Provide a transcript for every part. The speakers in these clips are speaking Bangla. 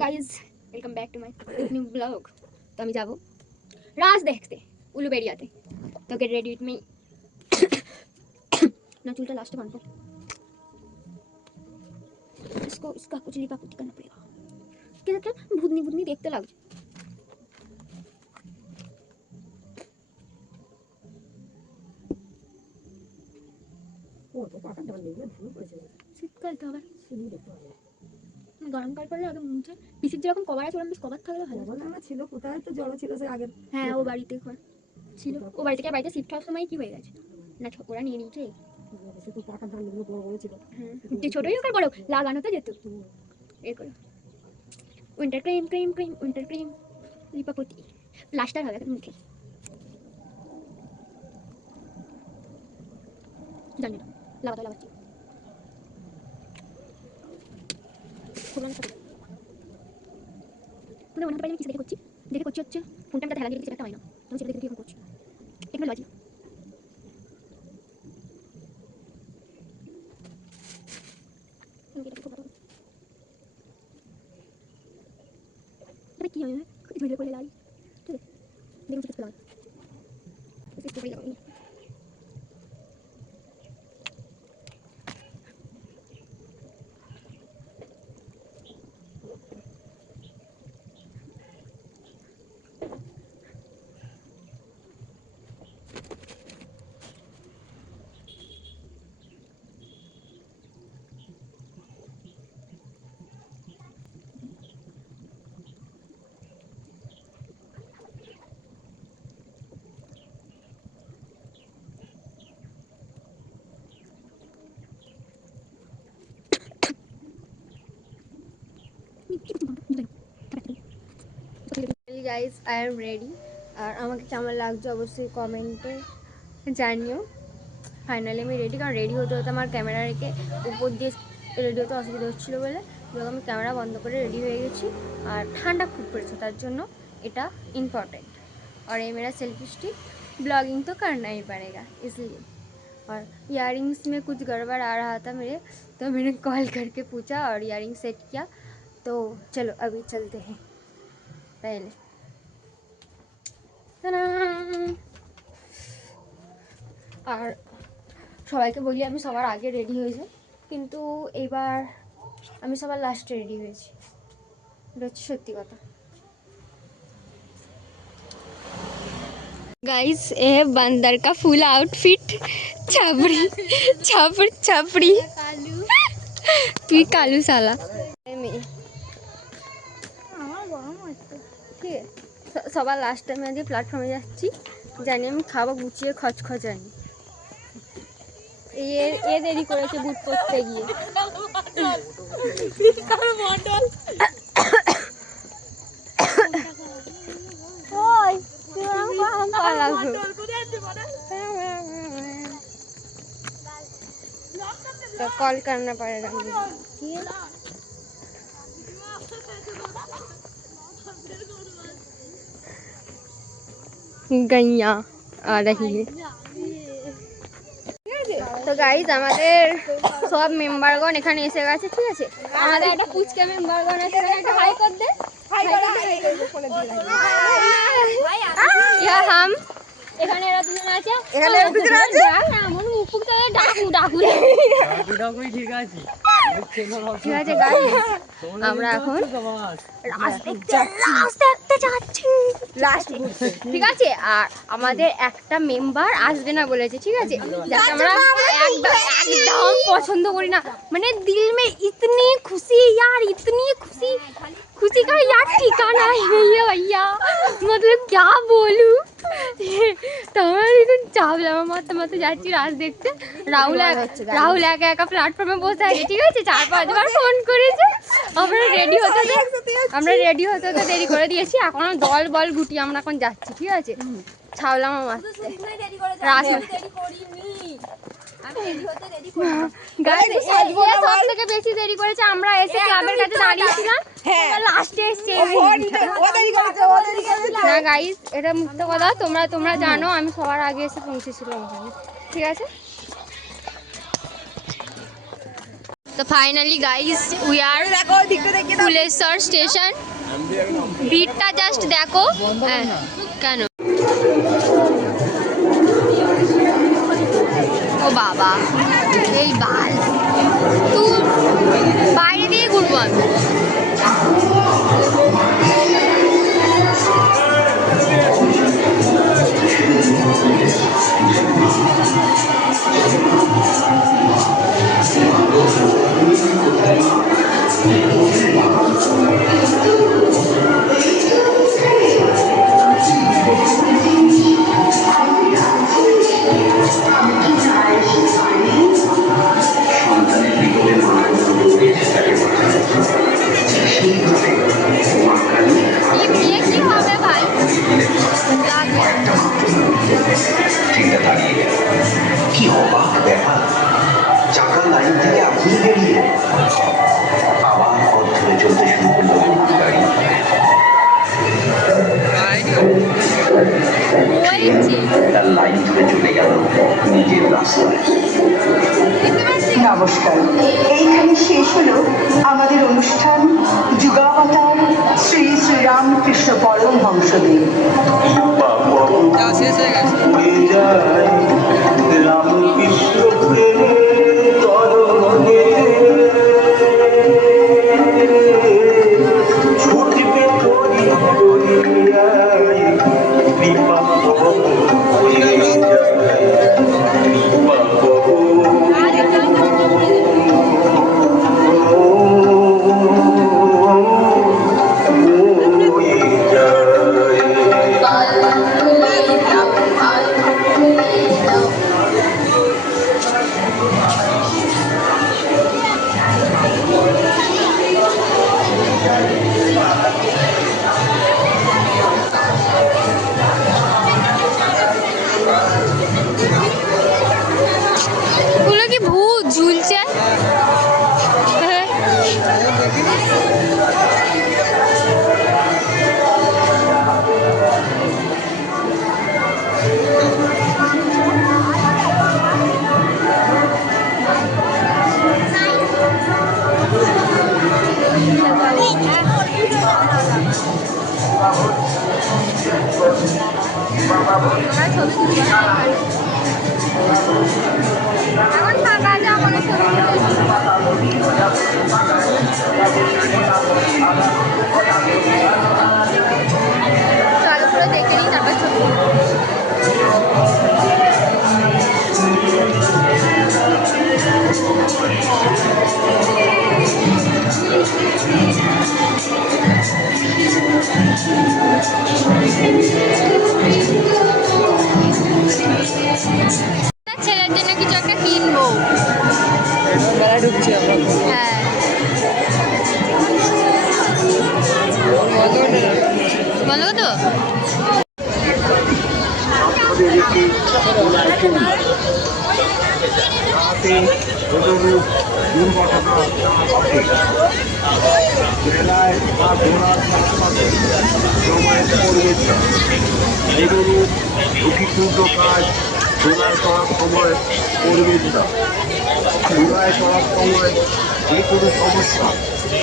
Guys welcome back to my new blog. तो हम जाबो राज देखते उलुबेरियाते। तो गेट रेडी विथ मी। ना चुलटा लास्ट बांधो, इसको इसका कुछ लिपापुटी करना पड़ेगा। क्या भूतनी भूतनी देखते लग। শীতকাল তো আবার গরমকাল পড়লে আগে মুছে পিসির যেরকম কভার আছে ওরকম বেশ কভার থাকলে ভালো। কভার ছিল কোথায় তো জড়ো ছিল সে আগে। হ্যাঁ ও বাড়িতে ছিল, ও বাড়ি থেকে বাড়িতে শিফট হওয়ার সময় কি হয়ে গেছে না ওরা নিয়ে নিয়েছে। সে তো পাকা ধানগুলো বড় বড় ছিল। হ্যাঁ ছোটই হোক আর বড় লাগানো তো যেত। এ করে winter cream cream cream winter cream লিপাপতি প্লাস্টার হবে এখন মুখে। জানি না লাগাতে লাগাচ্ছি খুব রান্না করতে মনে হতে পারে কিছু দেখে করছি হচ্ছে ফোনটা আমি হেলা দিয়ে কিছু একটা হয় না। আমি সেটা দেখে এখন করছি টেকনোলজি। কি হয় ভিডিও করে লাই ঠিক আছে দেখুন কিছু লাগা কিছু করে লাগাই। Guys I am ready. আর আমাকে কেমন লাগছে অবশ্যই কমেন্টে জানিও। ফাইনালি আমি রেডি, কারণ রেডি হতে হতে আমার ক্যামেরা রেখে উপর দিয়ে রেডি হতে অসুবিধা হচ্ছিলো বলে যখন আমি ক্যামেরা বন্ধ করে রেডি হয়ে গেছি। আর ঠান্ডা খুব পড়েছে তার জন্য এটা इम्पोर्टेंट। और ये मेरा सेल्फी स्टिक, ब्लॉगिंग तो करना ही पड़ेगा इसलिए। और इयररिंग्स में कुछ गड़बड़ आ रहा था मेरे, तो मैंने कॉल करके पूछा और इयररिंग सेट किया। तो चलो अभी चलते हैं पहले। আর সবাইকে বলি আমি সবার আগে রেডি হয়ে যাই, কিন্তু এবার আমি সবার লাস্টে রেডি হয়েছি, এটা হচ্ছে সত্যি কথা। गाइस ये है बंदर का फुल आउटफिट, छपरी छपरी छपरी तु कालू साला ঠিক আছে। সবার লাস্ট টাইমে আজকে প্ল্যাটফর্মে যাচ্ছি, জানি আমি খাবো গুছিয়ে খচখচানি। এ দেরি করেছে বুট করতে গিয়ে। तो कॉल करना पड़ेगा मुझे। गैया आ रही है। তো গাইজ আমাদের সব মেম্বারগণ এখানে এসে গেছে, ঠিক আছে। আমাদের একটা পুচকে মেম্বারগণ আছে, একটা হাই কর দে। হাম এখানে এরা দুজন আছে, এখানে এরা দুজন আছে। আমার মুখ থেকে ডাকু ডাকু ডাকু ঠিক আছে, ঠিক আছে গাইজ। আমরা এখন রাস্তা যাচ্ছি লাস্ট, ঠিক আছে। আর আমাদের একটা মেম্বার আসবে না বলেছে, ঠিক আছে, যাকে আমরা একদম পছন্দ করি না। মানে দিল में इतनी खुशी यार, इतनी खुशी, खुशी का यार ठिकाना ही नहीं है भैया, मतलब क्या बोलूं। तो আমরা এখন চাবলাম মারতে মারতে যাচ্ছি রাজ দেখতে। রাহুল একা একা প্ল্যাটফর্মে বসে আছে, ঠিক আছে। 4-5 বার ফোন করেছে। আমরা রেডি হতে দেরি করে দিয়েছি। এখন দল বল গুটি আমরা এখন যাচ্ছি, ঠিক আছে, ছাবলাম মারতে। সব থেকে বেশি দেরি করেছে, আমরা এসে ক্লাবের কাছে দাঁড়িয়েছিলাম, লাস্টে এসছে না গাইস, এটা মুক্ত কথা। তোমরা জানো আমি সবার আগে এসে পৌঁছেছিলাম ওখানে, ঠিক আছে। তো finally guys we are Phuleswar station. ভিড়টা জাস্ট দেখো। হ্যাঁ কেন ও বাবা এই বাল তুই বাইরে দিয়ে ঘুরবো আমি। কি অবাক ব্যাপার, চাকা লাইন থেকে আপনি বেরিয়ে আবার পথ ধরে চলতে শুরু করলো গাড়ি। তার লাইন ধরে চলে গেল নিজের রাস্তায়। নমস্কার, এইখানে শেষ হলো আমাদের অনুষ্ঠান যুগাবতার শ্রী শ্রী রামকৃষ্ণ পরমহংসদেব। রামকৃষ্ণ প্রেমে ছুটবে করি কৃপা ওগুলো কি ভূত ঝুলছে? এখন ফাঁকা আছে আমাকে চলো পুরো দেখে নিই তারপর ছবি। ছেলের জন্য কিছু একটা কিনবো। হ্যাঁ বলো তো ঝুঁকিপূর্ণ কাজ চোরাই করার সময় করবেন না। চোরাই করার সময় যে কোনো সমস্যা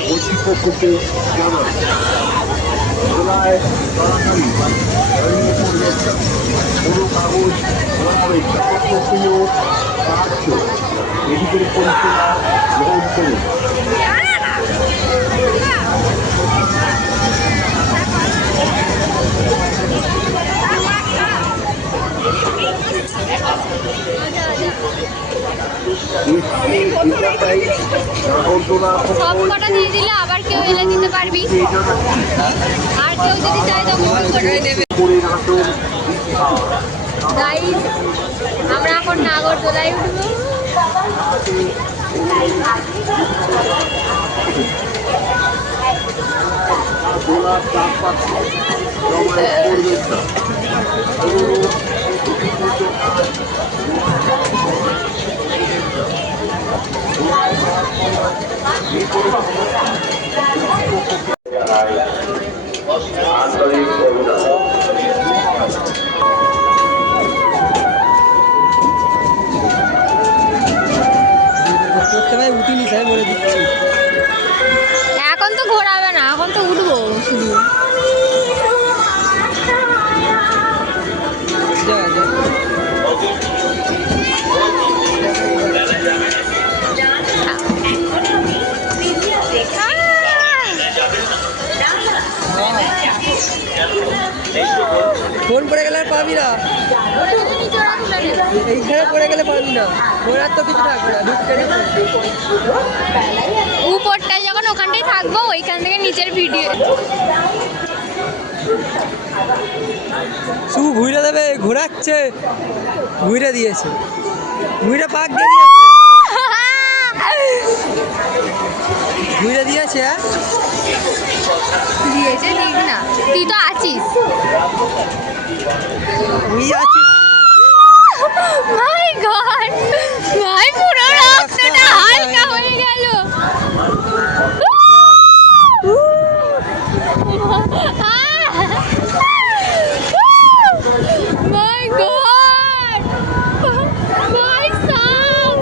কর্তৃপক্ষকে জানান। চোরাই চলাকালীন করবেন না। কোনো কাগজ কোনো সাহায্য মেডিকেল পরিষেবা গ্রহণ করুন। সব কটা দিয়ে দিলে আবার কেউ এলে দিতে পারবি, আর কেউ যদি চায় তখন গাইস আমরা এখন নাগরদোলায় উঠবো। করতে ভাই উঠিনি সাহেব বলে শুধু যা যা ফোন পড়ে গেলে আর পাবি না, এইখানে পড়ে গেলে পাবি না, ঘোরার তো কিছু থাকবে না, ঢুকতে উপরটায় যখন ওখানটায় থাকবো ওইখান থেকে নিচের ভিডিও। শুধু ঘুরে দেবে, ঘোরাচ্ছে, ঘুরে দিয়েছে, ঘুরে পাক দিয়ে দিয়েছে, ঘুরে দিয়েছে। হ্যাঁ দিয়েছে দিক না, তুই তো আছিস। ওই আছি মাই গড, ভাই পুরো রক্তটা হালকা হয়ে গেল। মাই গড, ভাই সাব,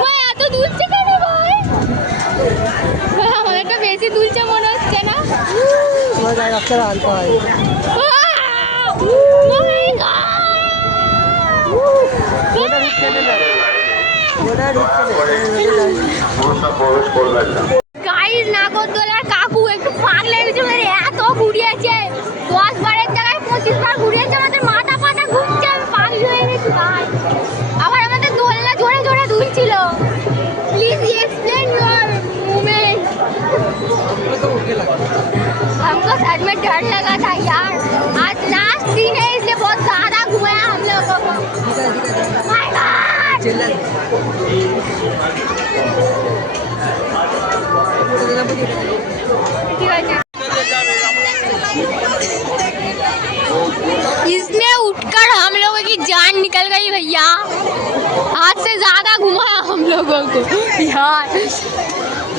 ভাই এত দুলছে কেন ভাই? ভাই আমাদেরটা বেশি দুলছে মনে হচ্ছে না? তোমার গায়ে রক্তটা হালকা হয়। ওটা ঢুকতে দে, ওটা ঢুকতে দে। প্রবেশ করবেন না। গাইস নাগরদোলার কাকু একটু পাগলে গেছে, মানে এত ঘুরিয়েছে, 10 বারের জায়গায় 25 বার ঘুরিয়েছে, আমাদের মাথা পাতা ঘুরছে, আমি পাগল হয়ে গেছি ভাই। আবার আমাদের দোলনা জোরে জোরে দুলছিল। Please explain your movement. हमको सच में डर लगा था यार, आज लास्ट दिन है इसलिए बहुत ज्यादा घुमाया हम लोगों को। My God! চেল্লা ठीक है। इसमें उठकर हम लोगों की जान निकल गई भैया, हाथ से ज्यादा घुमाया हम लोगों को यार।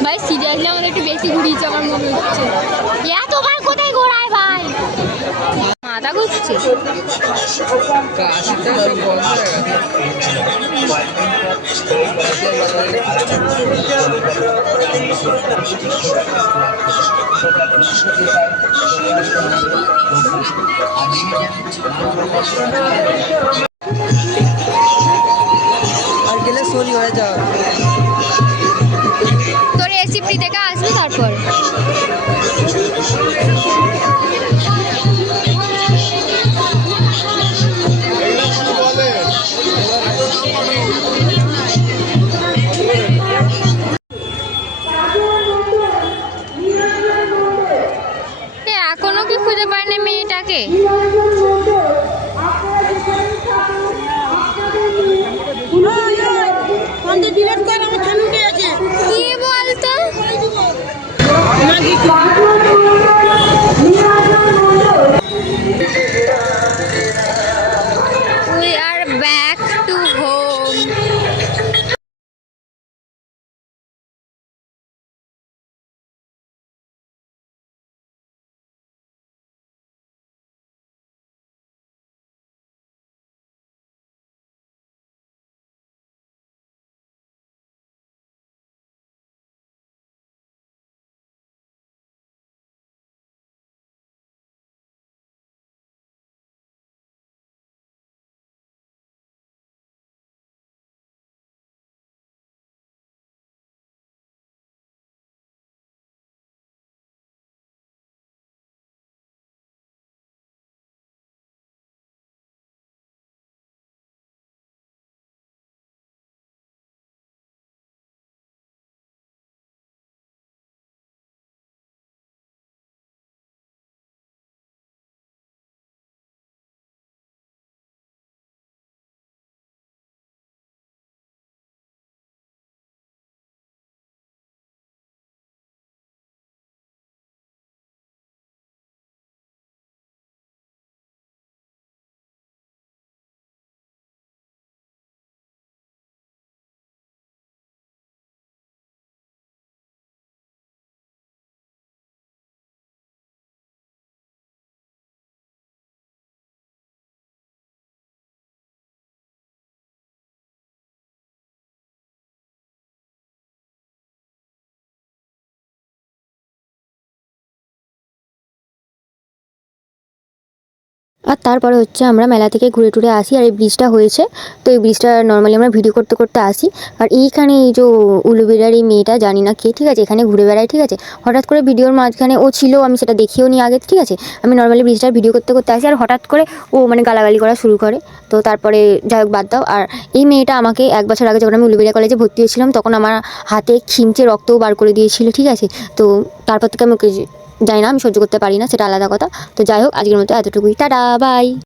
भाई সিরিয়াসলি আমাদের একটু বেশি ঘুরিয়েছে আমার মনে হচ্ছে। এতবার কোথায় ঘোরায় ভাই, মাথা ঘুরছে। কাশিটা সব বন্ধ হয়ে গেছে। আর গেলে সোনি হয়ে যাও। তোর রেসিপি থেকে আসবে তারপর। এখনো কি খুঁজে পায়নি মেয়েটাকে? কি বলতো? আর তারপরে হচ্ছে আমরা মেলা থেকে ঘুরে টুরে আসি। আর এই ব্রিজটা হয়েছে, তো এই ব্রিজটা নর্মালি আমরা ভিডিও করতে করতে আসি। আর এইখানে এই যে উলুবেড়ার এই মেয়েটা, জানি না কে, ঠিক আছে, এখানে ঘুরে বেড়ায়, ঠিক আছে। হঠাৎ করে ভিডিওর মাঝখানে ও ছিল, আমি সেটা দেখিও নি আগে, ঠিক আছে। আমি নর্মালি ব্রিজটার ভিডিও করতে করতে আসি, আর হঠাৎ করে ও মানে গালাগালি করা শুরু করে। তো তারপরে যাই হোক, বাদ দাও। আর এই মেয়েটা আমাকে 1 বছর আগে যখন আমি উলুবেড়িয়া কলেজে ভর্তি হয়েছিলাম, তখন আমার হাতে খিমচে রক্তও বার করে দিয়েছিল, ঠিক আছে। তো তারপর থেকে আমি ওকে জানি না, আমি সহ্য করতে পারি না, সেটা আলাদা কথা। তো যাই হোক, আজকের মতো এতটুকুই, টাটা, বাই।